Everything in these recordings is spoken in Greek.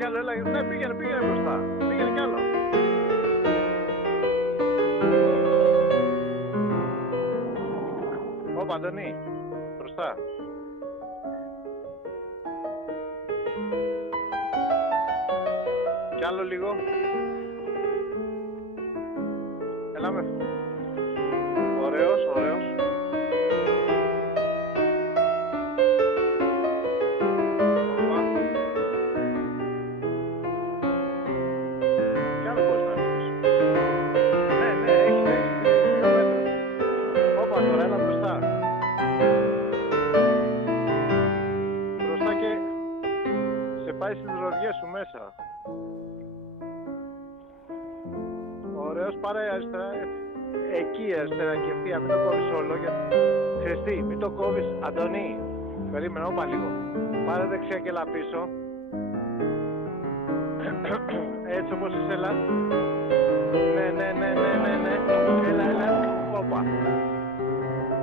κι άλλο, έλα, ναι, πήγαινε μπροστά. Πήγαινε κι άλλο. Ωπα, Αντωνή, μπροστά. Κι άλλο λίγο. Έλα με. Ωραίος, ωραίος. Κι άλλο μπορείς να έχεις. Ναι, ναι, έχεις 2 μέτρα. Ωπα, τώρα έλα μπροστά. Μπροστά και σε πάει στις ροδιές σου μέσα. Ωραίος, πάρε αριστερά. Εκεί αριστερά και ευθεία, μην το κόβεις όλο. Χριστί, μην το κόβεις. Αντωνή, περίμενα, όπα λίγο. Πάρε δεξιά και έλα πίσω. Έτσι όπως είσαι, έλα. Ναι, ναι, ναι, ναι, ναι, ναι. Έλα, έλα. Όπα.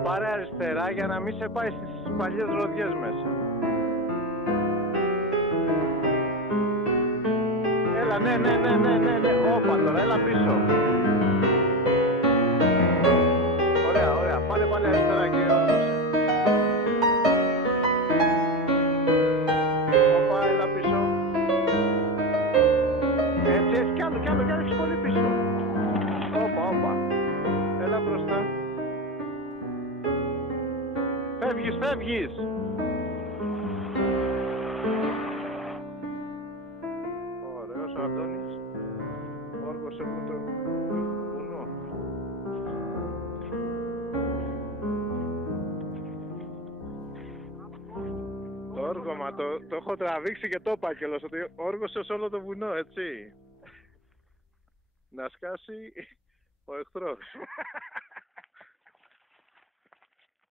Πάρε αριστερά για να μην σε πάει στις παλιές ροδιές μέσα. Έλα, ναι, ναι, ναι, ναι, ναι, ναι. Όπα τώρα, έλα πίσω. Ωραία, ωραία. Πάρε πάλι αριστερά και όργωσε. Όπα, έλα πίσω. Έτσι, έτσι, κι άλλο, κι άλλο, κι άλλο, έχεις πολύ πίσω. Όπα, όπα. Έλα μπροστά. Φεύγεις, φεύγεις. Ωραίος ο Αντώνης. Όργωσε μου το βουνό. Το όργωμα το έχω τραβήξει και το είπα κιόλας ότι όργωσε όλο το βουνό, έτσι. Να σκάσει ο εχθρός.